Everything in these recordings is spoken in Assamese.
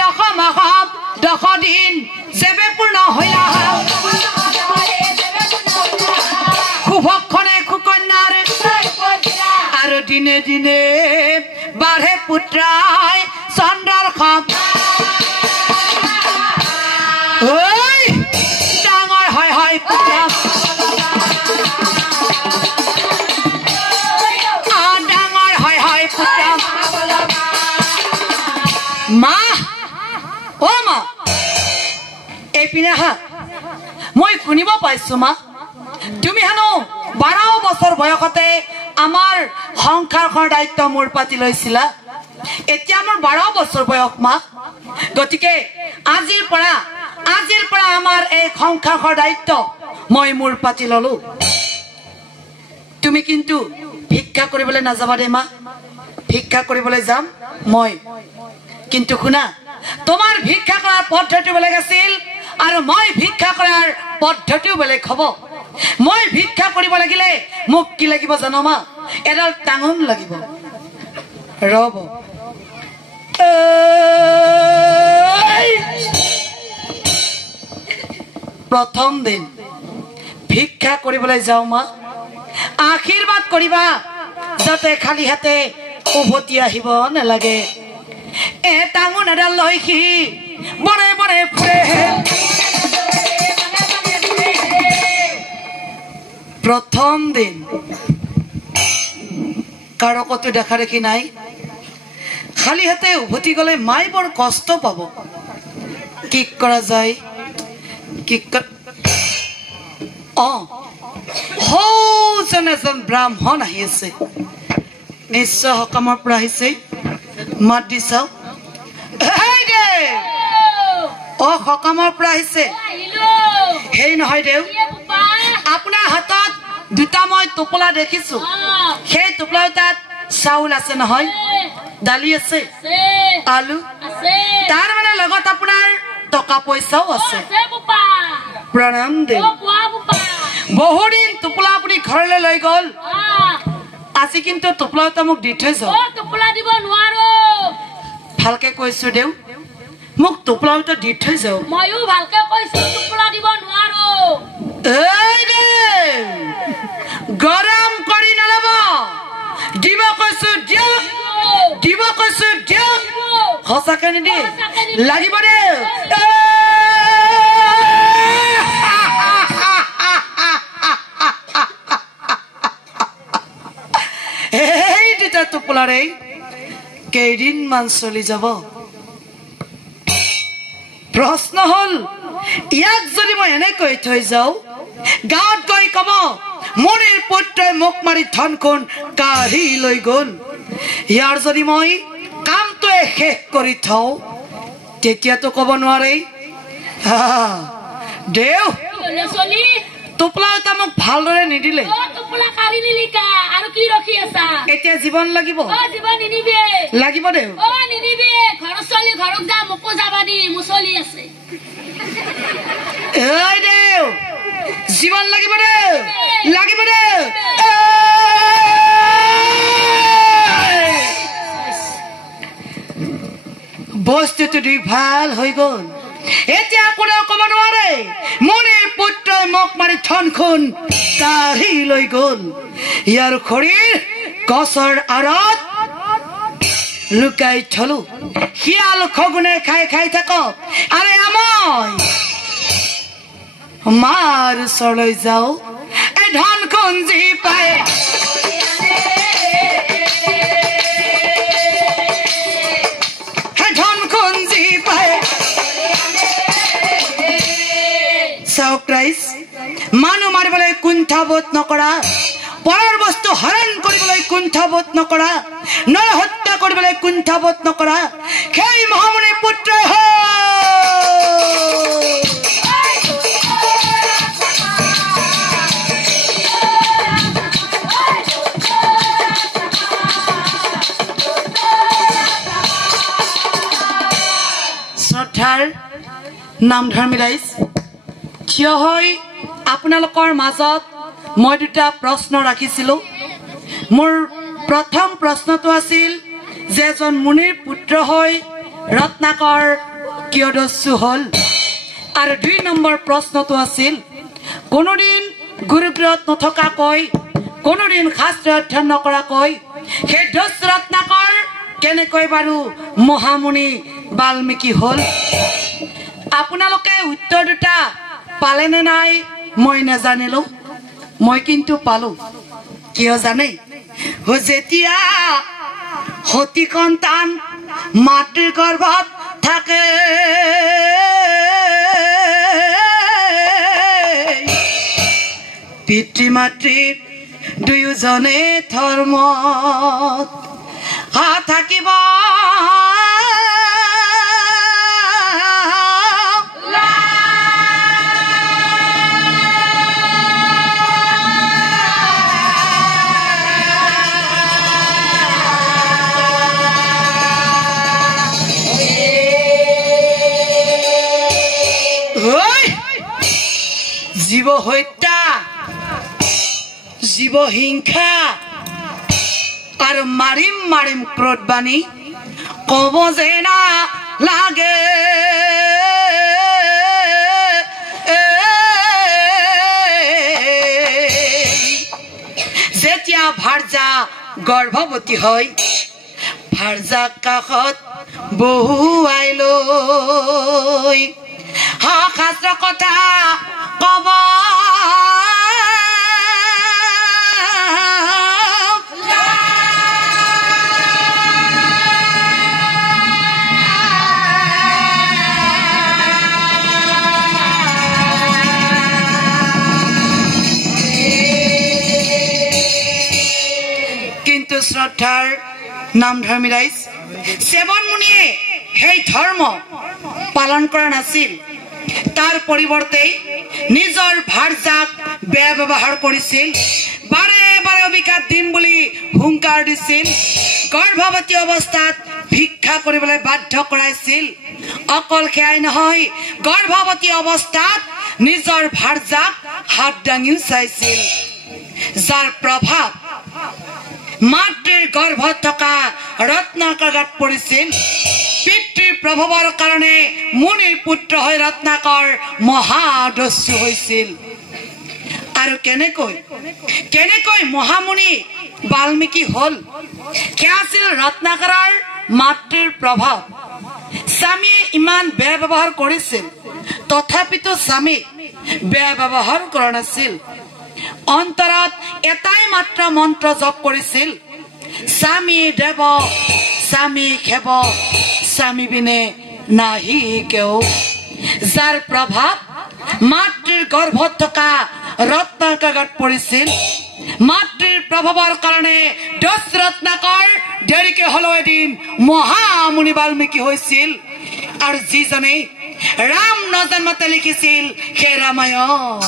দশ মাহ 10 দিন যেবে পূৰ্ণ হইলা খুভক্ষণে খুকন্যাৰ আৰ দিনে দিনে বাঢ়ে পুত্ৰায় চন্দ্ৰৰ খাপ ডাঙৰ হয় পুত্ৰ ডাঙৰ হয় পুত্ৰ মা ও মা এইপিনে হা মই শুনিব পাইছো মা তুমি হেনো 12 বছৰ বয়সতে আমাৰ সংসাৰখৰ দায়িত্ব মোৰ পাতি লৈছিলা এতিয়া আমাৰ 12 বছৰ বয়স মা গতিকে আজিৰ পৰা আমাৰ এই সংসাৰখৰ দায়িত্ব মই মোৰ পাতি ললো তুমি কিন্তু ভিক্ষা কৰিবলৈ নাযাবা দে মা ভিক্ষা কৰিবলৈ যাম মই কিন্তু শুনা তোমাৰ ভিক্ষা কৰাৰ পদ্ধতি বেলেগ আছিল আৰু মই ভিক্ষা কৰাৰ পদ্ধতিও বেলেগ হ'ব মই ভিক্ষা কৰিব লাগিলে মোক কি লাগিব জানো মা এডাল টাঙন লাগিব ৰব প্ৰথম দিন ভিক্ষা কৰিবলৈ যাও মা আশীৰ্বাদ কৰিবা যাতে খালি হাতে উভতি আহিব নালাগে এ টাঙন এডাল লৈ সি বনে বনে ফুৰে প্ৰথম দিন কাৰো কতো দেখা দেখি নাই খালি হাতে উভতি গলে মাই বৰ কষ্ট পাব কি কৰা যায় কি এজন ব্ৰাহ্মণ আহি আছে নিশ্চয় সকামৰ পৰা আহিছে মাত দি চাও সকামৰ পৰা আহিছে সেই নহয় দেউ আপোনাৰ হাতত দুটা মই টোপোলা দেখিছো সেই টোপোলা তাত চাউল আছে নহয় দালি আছে আলু তাৰ মানে লগত আপোনাৰ টকা পইচাও আছে প্ৰণাম দেউ বহুদিন টোপোলা আপুনি ঘৰলৈ লৈ গল আজি কিন্তু টোপোলা এটা মোক দি থৈ যাও টোপোলা দিব নোৱাৰো ভালকে কৈছো দেউ মোক টোপোলা এটা দি থৈ যাও মইও ভালকে কৈছো টোপোলা দিব নোৱাৰো এই দেউ গৰম কৰি নলব দিব কৈছো দিয়ক দিব কৈছো দিয়ক সঁচাকে নিদি লাগিব দেউ এই দুটা টোপোলাৰে কেইদিনমান চলি যাব প্ৰশ্ন হল ইয়াক যদি মই এনেকৈ থৈ যাও গাঁৱত গৈ কব মুনিৰ পুত্ৰই মোক মাৰি ধনখন কাঢ়ি লৈ গল ইয়াৰ যদি মই কামটোৱে শেষ কৰি থওঁ তেতিয়াতো কব নোৱাৰে দেউ টোপোলা এটা মোক ভালদৰে নিদিলে এতিয়া জীৱন লাগিব লাগিব দেউ দেউ জীৱন লাগিব দেউ লাগিব দেউ বস্তুটো দুই ভাল হৈ গল এতিয়া কোনেও কব নোৱাৰে মুনিৰ পুত্ৰই মোক মাৰি ধনখন কাঢ়ি লৈ গল ইয়াৰ শৰীৰ গছৰ আঁৰত লুকাই থলো শিয়াল খগুনে খাই খাই থাকক আৰে মই মাৰ ওচৰলৈ যাও এই ধনখন যি পায় মানুহ মাৰিবলৈ কুণ্ঠাবোধ নকৰা পৰৰ বস্তু হৰণ কৰিবলৈ কুণ্ঠাবোধ নকৰা নৰ হত্যা কৰিবলৈ কুণ্ঠাবোধ নকৰা সেই মহামুনিৰ পুত্ৰ শ্ৰদ্ধাৰ নামধৰ্মী ৰাইজ থিয় হৈ আপোনালোকৰ মাজত মই দুটা প্ৰশ্ন ৰাখিছিলো মোৰ প্ৰথম প্ৰশ্নটো আছিল যে এজন মুনিৰ পুত্ৰ হৈ ৰত্নাকৰ কিয় দস্যু হল আৰু 2 নম্বৰ প্ৰশ্নটো আছিল কোনোদিন গুৰুগৃহত নথকাকৈ কোনোদিন শাস্ত্ৰ অধ্যয়ন নকৰাকৈ সেই দস্যু ৰত্নাকৰ কেনেকৈ বাৰু মহামুনি বাল্মীকি হল আপোনালোকে উত্তৰ দুটা পালে নে নাই মই নাজানিলো মই কিন্তু পালো কিয় জানে যেতিয়া সতি সন্তান মাতৃৰ গৰ্ভত থাকে পিতৃ মাতৃ দুয়োজনে ধৰ্মত থাকিব জীৱ হত্যা জীৱ হিংসা আৰু মাৰিম মাৰিম ক্ৰোধবাণী কব যে না লাগে যেতিয়া ভাৰ্যা গৰ্ভৱতী হয় ভাৰ্যাক কাষত বহুৱাই লৈ শাস্ত্ৰ কথা কব কিন্তু শ্ৰদ্ধাৰ নামধৰ্মী ৰাইজ সেৱন মুনিয়ে সেই ধৰ্ম পালন কৰা নাছিল তাৰ পৰিৱৰ্তে নিজৰ ভাৰ্যাক বেয়া ব্যৱহাৰ কৰিছিল বাৰে বাৰে অভিশাপ দিম বুলি হুংকাৰ দিছিল গৰ্ভৱতী অৱস্থাত ভিক্ষা কৰিবলৈ বাধ্য কৰাইছিল অকল সেয়াই নহয় গৰ্ভৱতী অৱস্থাত নিজৰ ভাৰ্যাক হাত দাঙিও চাইছিল যাৰ প্ৰভাৱ মাতৃৰ গৰ্ভত থকা ৰত্নাকৰ গাত পৰিছিল পিতৃৰ প্ৰভাৱৰ কাৰণে মুনিৰ পুত্ৰ হৈ ৰত্নাকৰ মহাদস্যু হৈছিল আৰু কেনেকৈ মহামুনি বাল্মীকি হল সেয়া আছিল ৰত্নাকৰৰ মাতৃৰ প্ৰভাৱ স্বামীয়ে ইমান বেয়া ব্যৱহাৰ কৰিছিল তথাপিতো স্বামীক বেয়া ব্যৱহাৰ কৰা নাছিল অন্তৰত এটাই মাত্ৰ মন্ত্ৰ জপ কৰিছিল স্বামী দেৱ স্বামী খেব স্বামী বিনে নাহি কেও যাৰ প্ৰভাৱ মাতৃৰ গৰ্ভত থকা ৰত্নাকৰ গাত পৰিছিল মাতৃৰ প্ৰভাৱৰ কাৰণে দস্যু ৰত্নাকৰ দেৰিকে হলেও এদিন মহামুনি বাল্মীকি হৈছিল আৰু যিজনে ৰাম নজন্মতে লিখিছিল সেই ৰামায়ণ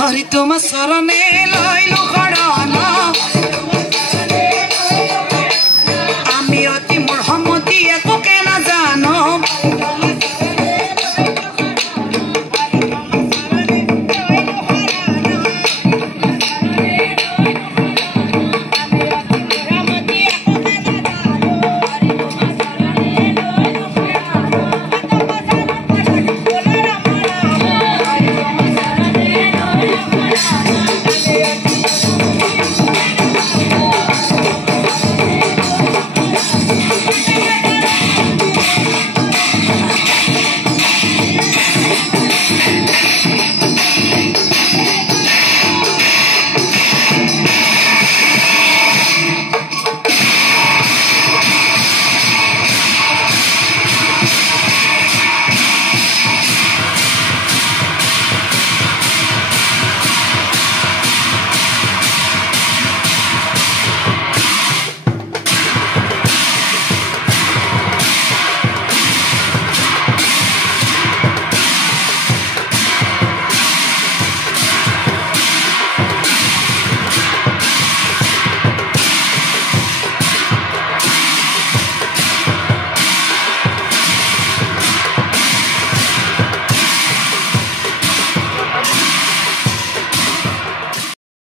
हरि तुम शरणे